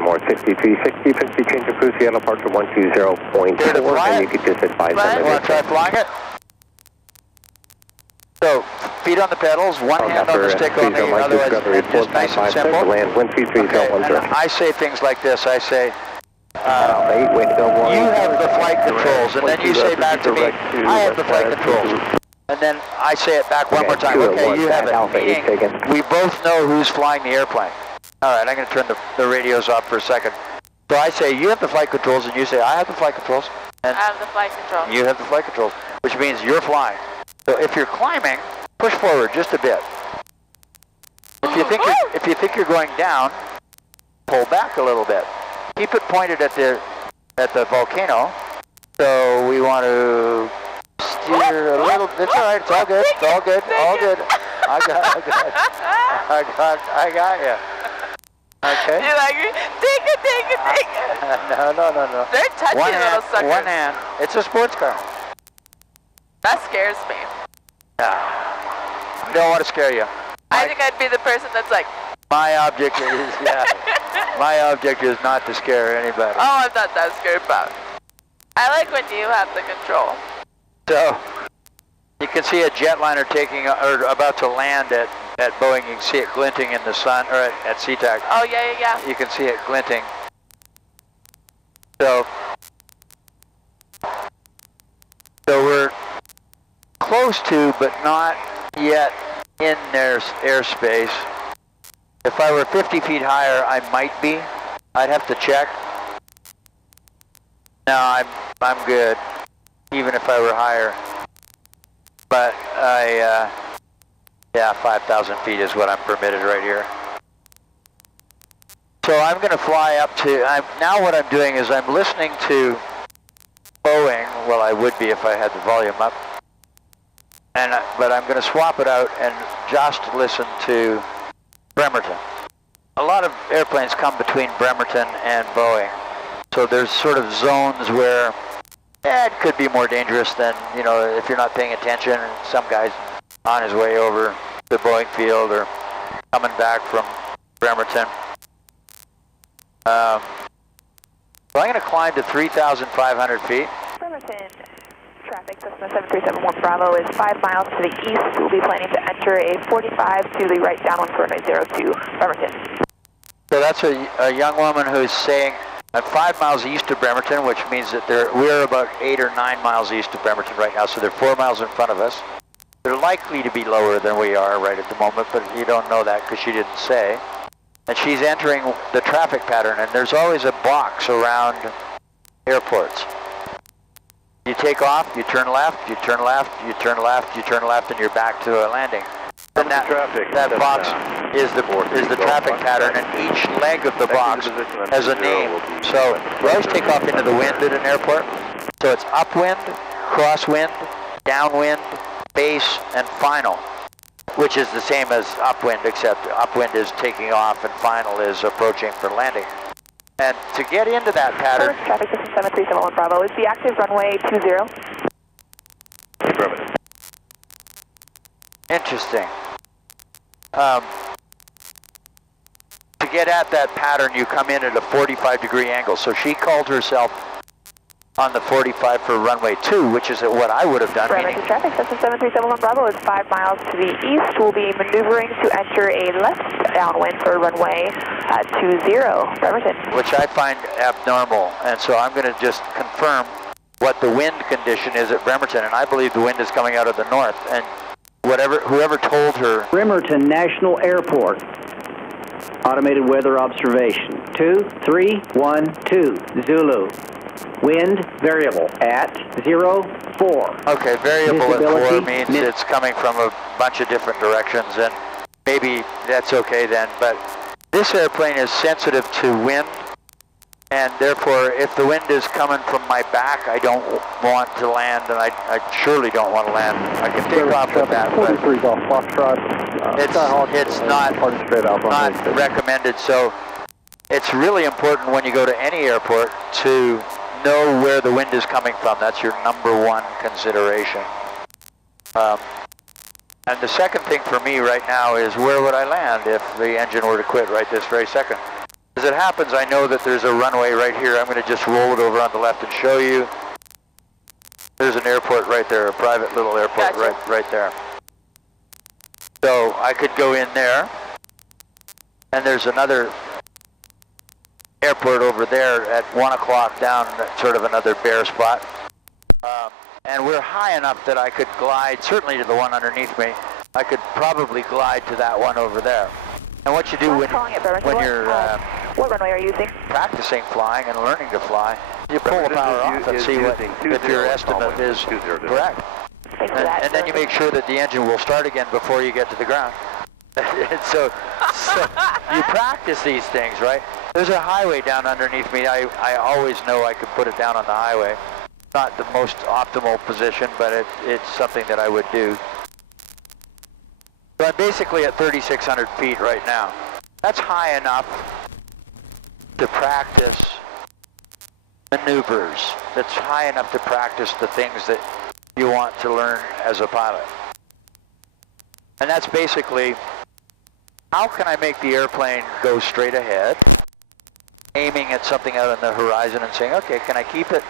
More 6360, 50, change of cruise, Seattle Park to 120.4, and you could just advise them. You want to try flying it? So, feet on the pedals, one hand on the stick only, otherwise it's just nice and simple. Land, wind speed 3010. Okay, and I say things like this, I say, you have the flight controls, and then you say back to me, I have the flight controls. And then I say it back one more time, okay, you have it. Meaning, we both know who's flying the airplane. All right, I'm going to turn the radios off for a second. So I say, you have the flight controls, and you say, I have the flight controls. And I have the flight controls. You have the flight controls, which means you're flying. So if you're climbing, push forward just a bit. If you think you're going down, pull back a little bit. Keep it pointed at the volcano. So we want to steer a little. It's all right. It's all good. It's all good. All good. I got you. Okay. You're like, take it. No. They're touchy little suckers. One hand. It's a sports car. That scares me. Yeah. Don't want to scare you. I think I'd be the person that's like. My object is not to scare anybody. Oh, I'm not that scared about. I like when you have the control. So, you can see a jetliner or about to land at Boeing. You can see it glinting in the sun, or at SeaTac. Oh, yeah. You can see it glinting. So we're close to, but not yet in their airspace. If I were 50 feet higher, I might be. I'd have to check. No, I'm good, even if I were higher. But 5,000 feet is what I'm permitted right here. So I'm going to fly up to. Now what I'm doing is I'm listening to Boeing. Well, I would be if I had the volume up. But I'm going to swap it out and just listen to Bremerton. A lot of airplanes come between Bremerton and Boeing. So there's sort of zones where it could be more dangerous than, if you're not paying attention. Some guy's on his way over the Boeing field or coming back from Bremerton. So I'm going to climb to 3,500 feet. Bremerton. Traffic, Cessna 7371 Bravo is 5 miles to the east. We'll be planning to enter a 45 to the right downwind for runway 02, Bremerton. So that's a young woman who's saying I'm 5 miles east of Bremerton, which means that we're about 8 or 9 miles east of Bremerton right now, so they're 4 miles in front of us. They're likely to be lower than we are right at the moment, but you don't know that because she didn't say. And she's entering the traffic pattern, and there's always a box around airports. You take off, you turn left, you turn left, you turn left, you turn left, and you're back to a landing. And that box is the traffic pattern, and each leg of the box has a name. So we always take off into the wind at an airport. So it's upwind, crosswind, downwind, base, and final, which is the same as upwind, except upwind is taking off and final is approaching for landing. And to get into that pattern... Traffic, this is 7371 Bravo. Is the active runway 20? Affirmative. Interesting. To get at that pattern, you come in at a 45-degree angle. So she called herself on the 45 for runway 2, which is what I would have done. Bremerton traffic, Cessna 7371 Bravo is 5 miles to the east. We'll be maneuvering to enter a left downwind for runway 20, Bremerton. Which I find abnormal, and so I'm going to just confirm what the wind condition is at Bremerton, and I believe the wind is coming out of the north, and whoever told her... Bremerton National Airport. Automated weather observation. 2312 Zulu. Wind variable at 04. Okay, variable Visibility at 4 means it's coming from a bunch of different directions, and maybe that's okay then, but this airplane is sensitive to wind, and therefore if the wind is coming from my back, I don't want to land, and I surely don't want to land. I can take off with that, but it's not recommended. So it's really important when you go to any airport to know where the wind is coming from. That's your number one consideration. And the second thing for me right now is where would I land if the engine were to quit right this very second? As it happens, I know that there's a runway right here. I'm going to just roll it over on the left and show you. There's an airport right there, a private little airport. Gotcha. right there. So I could go in there, and there's another airport over there at 1 o'clock down, sort of another bare spot. And we're high enough that I could glide, certainly to the one underneath me. I could probably glide to that one over there. And what you do when you're what runway are you using? practicing flying and learning to fly, you pull the power off and see what if your estimate is correct. And then you make sure that the engine will start again before you get to the ground. so you practice these things, right? There's a highway down underneath me. I always know I could put it down on the highway. Not the most optimal position, but it's something that I would do. So I'm basically at 3,600 feet right now. That's high enough to practice maneuvers. That's high enough to practice the things that you want to learn as a pilot. And that's basically, how can I make the airplane go straight ahead, aiming at something out on the horizon and saying, okay, can I keep it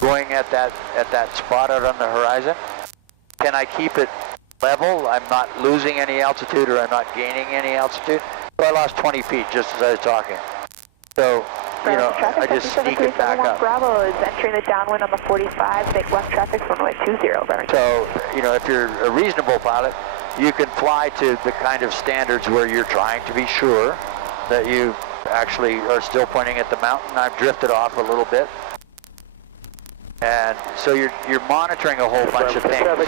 going at that spot out on the horizon? Can I keep it level? I'm not losing any altitude or I'm not gaining any altitude. So I lost 20 feet just as I was talking. So, you know, I just sneak it back up. Bravo is entering the downwind on the 45, take left traffic from runway 20, Bremerton. So, you know, if you're a reasonable pilot, you can fly to the kind of standards where you're trying to be sure that you actually are still pointing at the mountain. I've drifted off a little bit. And so you're monitoring a whole bunch of things at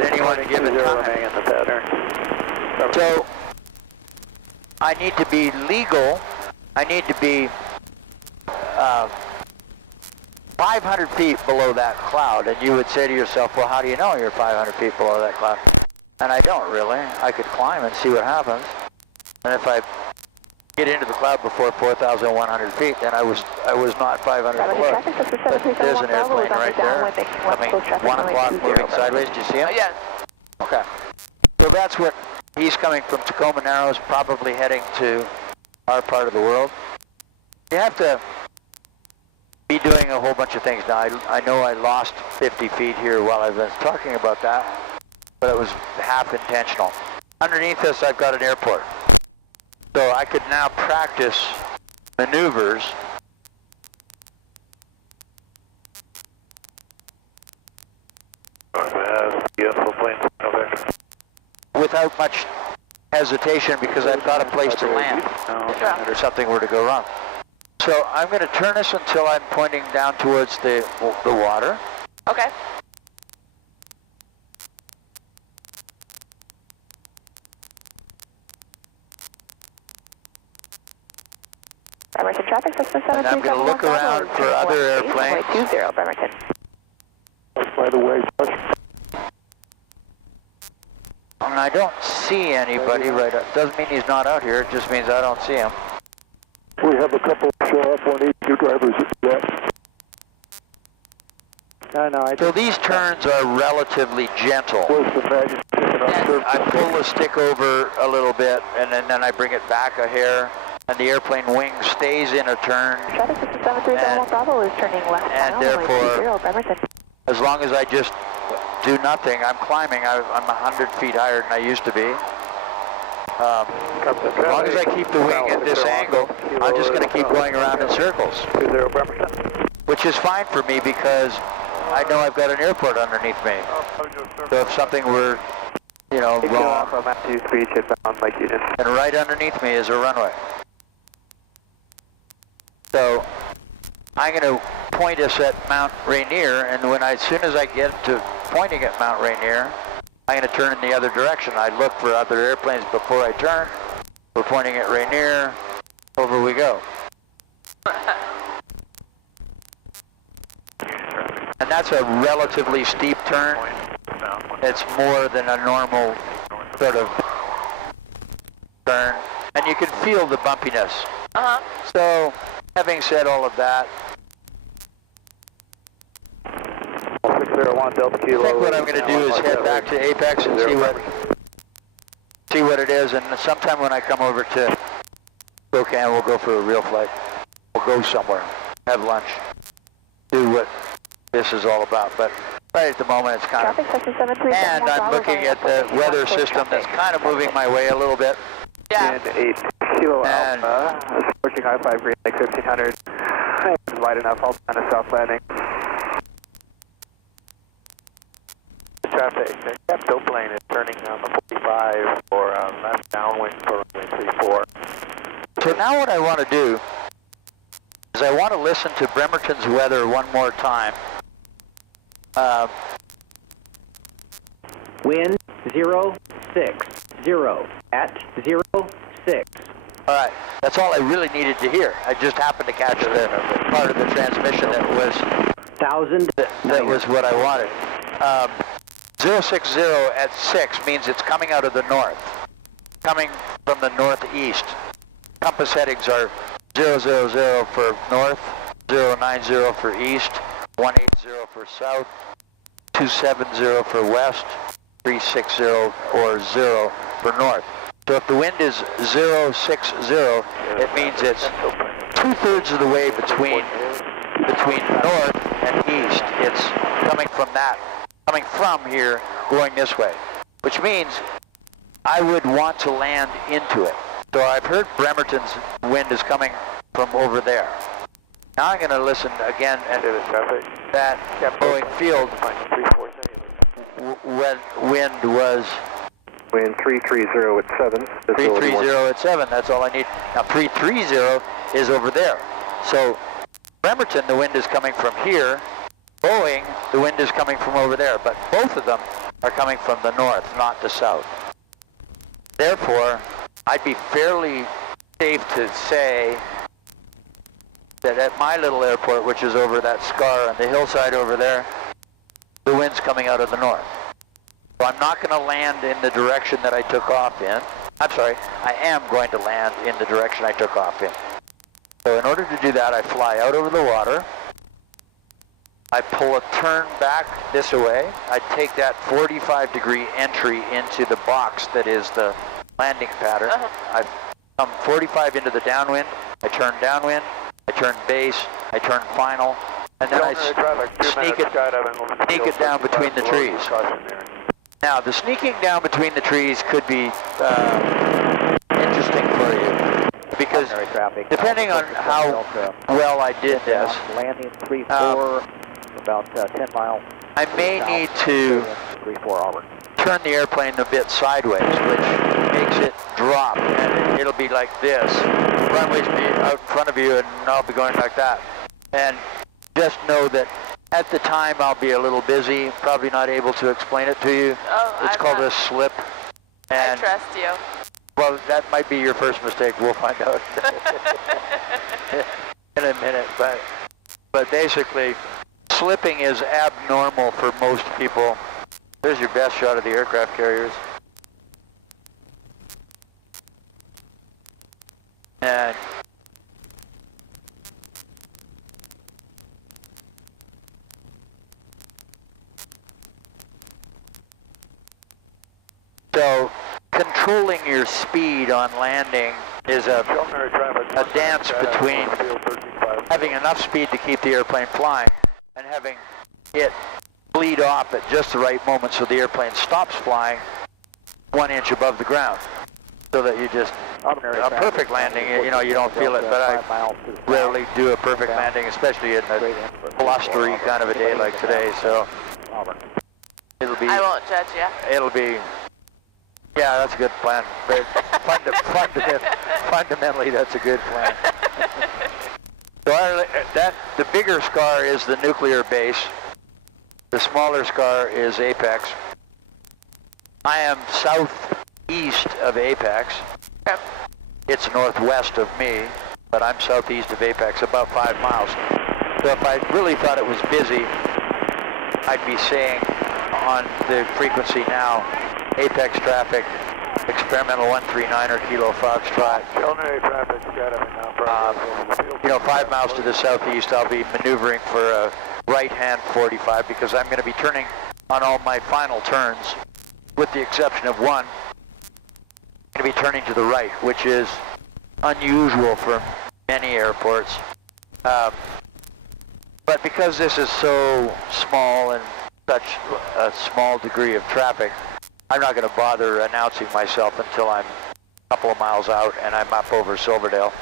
any one given time. So I need to be legal. I need to be 500 feet below that cloud. And you would say to yourself, well, how do you know you're 500 feet below that cloud? And I don't really. I could climb and see what happens. And if I get into the cloud before 4,100 feet, then I was not 500 below. But there's an airplane right there coming 1 o'clock moving sideways. Do you see him? Yes. Okay. So that's what he's coming from Tacoma Narrows, probably heading to our part of the world. You have to be doing a whole bunch of things. Now, I know I lost 50 feet here while I've been talking about that, but it was half intentional. Underneath us, I've got an airport. So I could now practice maneuvers without much hesitation because I've got a place to land or something were to go wrong. So I'm going to turn us until I'm pointing down towards the water. Okay. Bremerton traffic, system And I'm going to look around for other airplanes. 20, Bremerton. By the way, And I don't see anybody right up. Doesn't mean he's not out here, it just means I don't see him. we have a couple show up on each two drivers. So these turns are relatively gentle. Where's the magnet picking up And surface? I pull the stick over a little bit, and then I bring it back a hair, and the airplane wing stays in a turn. Traffic system 7371 Bravo is turning left and now, therefore- 20, Bremerton. As long as I just do nothing, I'm climbing. I'm 100 feet higher than I used to be. As long as I keep the wing at this angle, I'm just going to keep going around in circles. 20 Bremerton. Which is fine for me because I know I've got an airport underneath me. So if something were, you know, wrong, and right underneath me is a runway. So I'm going to point us at Mount Rainier, and as soon as I get to pointing at Mount Rainier, I'm going to turn in the other direction. I look for other airplanes before I turn. We're pointing at Rainier. Over we go. And that's a relatively steep turn. It's more than a normal sort of turn. And you can feel the bumpiness. Uh-huh. So, having said all of that, 601 Delta I Kilo. think what I'm going to do is head back to Apex and see what see what it is, and sometime when I come over to Spokane, we'll go for a real flight. We'll go somewhere, have lunch, do what this is all about. But right at the moment, it's kind of... And I'm looking at the weather system that's kind of moving my way a little bit. Yeah. And 8 Kilo Alpha, approaching I-5 Green Lake 1500. It's wide enough, I'll plan a soft landing. Traffic, the Capitol plane is turning 45 for left downwind for runway 34. So now what I want to do is I want to listen to Bremerton's weather one more time. Wind 060 at 06. All right, that's all I really needed to hear. I just happened to catch the part of the transmission that was 1000. that was what I wanted. 060 at 6 means it's coming out of the north, coming from the northeast. Compass headings are 000 for north, 090 for east, 180 for south, 270 for west, 360 or 0 for north. So if the wind is 060, it means it's 2/3 of the way between north and east. It's coming from here, going this way, which means I would want to land into it. So I've heard Bremerton's wind is coming from over there. Now I'm going to listen again at that Boeing field when wind was... Wind 330 at 7. 330 at 7, that's all I need. Now 330 is over there. So Bremerton, the wind is coming from here. Boeing, the wind is coming from over there. But both of them are coming from the north, not the south. Therefore, I'd be fairly safe to say that at my little airport, which is over that scar on the hillside over there, the wind's coming out of the north. So I'm not going to land in the direction that I took off in. I'm sorry, I am going to land in the direction I took off in. So in order to do that, I fly out over the water. I pull a turn back this way. I take that 45-degree entry into the box that is the landing pattern. I come 45 into the downwind. I turn downwind. I turn base. I turn final. And then I sneak it down between the trees. Now, the sneaking down between the trees could be interesting for you, because depending on how well I did this, Landing 34, about 10 miles. I may need to 34 Auburn. turn the airplane a bit sideways, which makes it drop, and it'll be like this. Runway's be out in front of you, and I'll be going like that. And just know that at the time I'll be a little busy, probably not able to explain it to you. Oh, it's called a slip. And I trust you. well, that might be your first mistake. We'll find out in a minute. But basically, slipping is abnormal for most people. There's your best shot of the aircraft carriers. And so controlling your speed on landing is a dance between having enough speed to keep the airplane flying and having it bleed off at just the right moment so the airplane stops flying 1 inch above the ground, so that you just, a perfect landing, you know, you don't feel it, but I rarely do a perfect landing, especially in a blustery kind of a day like today, so it'll be... I won't judge you. It'll be... Yeah, that's a good plan. Fundamentally, that's a good plan. So the bigger scar is the nuclear base. The smaller scar is Apex. I am southeast of Apex. Okay. It's northwest of me, but I'm southeast of Apex, about 5 miles. So if I really thought it was busy, I'd be saying on the frequency now, Apex traffic, experimental 139er Kilo Foxtrot. You know, 5 miles to the southeast, I'll be maneuvering for a right-hand 45 because I'm going to be turning on all my final turns, with the exception of one, be turning to the right, which is unusual for many airports. But because this is so small and such a small degree of traffic, I'm not going to bother announcing myself until I'm a couple of miles out and I'm up over Silverdale.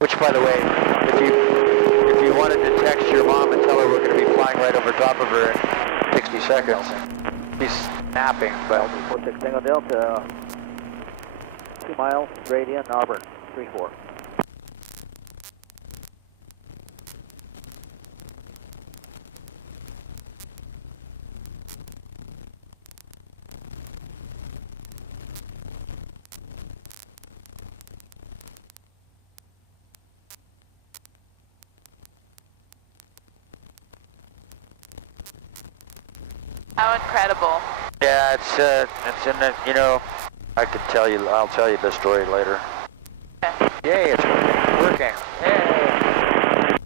Which, by the way, if you wanted to text your mom and tell her we're going to be flying right over top of her in 60 seconds, she's snapping. But 46 Tango Delta, 2 miles, gradient, Auburn, 34. How incredible. yeah, it's in the, you know, I could tell you, I'll tell you the story later. Okay. Yay, it's working. Yay.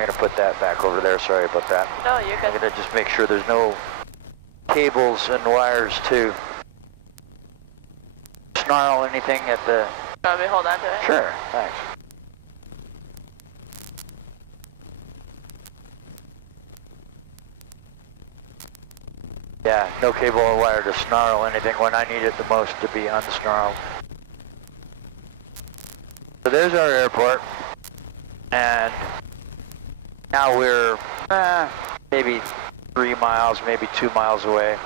I'm going to put that back over there, sorry about that. No, you're I'm good. going to just make sure there's no cables and wires to snarl anything at the... Want me to hold on to it? Sure, thanks. Yeah, no cable or wire to snarl anything when I need it the most to be unsnarled. So there's our airport, and now we're maybe 3 miles, maybe 2 miles away.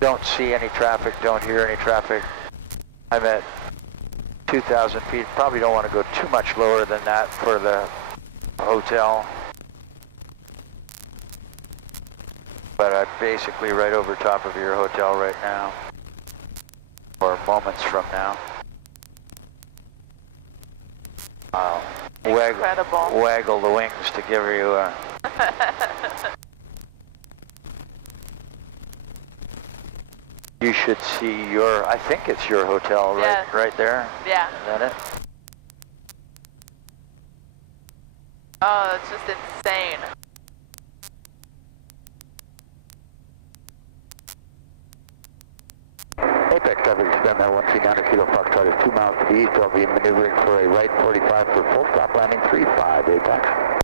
Don't see any traffic, don't hear any traffic. I'm at 2,000 feet. Probably don't want to go too much lower than that for the hotel. But I'm basically right over top of your hotel right now, or moments from now. Incredible. Waggle the wings to give you a... You should see your, I think it's your hotel right there. Yeah. Is that it? Oh, it's just insane. Apex traffic, extend that 139 Kilo Foxtrot is 2 miles to the east. I'll be maneuvering for a right 45 for full stop landing 35 Apex.